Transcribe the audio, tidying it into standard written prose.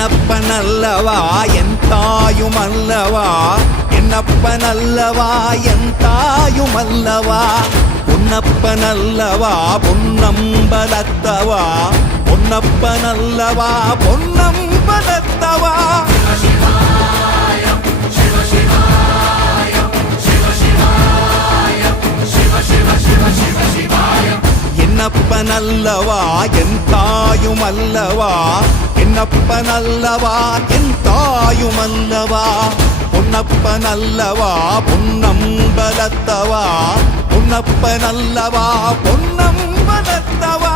என்னப்பனல்லவா என் தாயுமல்லவா, என்னப்பனல்லவா என் தாயுமல்லவா, பொன்னப்பனல்லவா பொன்னம்பலத்தவா, பொன்னப்பனல்லவா பொன்னம்பலத்தவா. என்னப்பனல்லவா என் தாயுமல்லவா, என்னப்பனல்லவா என் தாயுமல்லவா, பொன்னப்பனல்லவா பொன்னம்பலத்தவா, பொன்னப்பனல்லவா பொன்னம்பலத்தவா.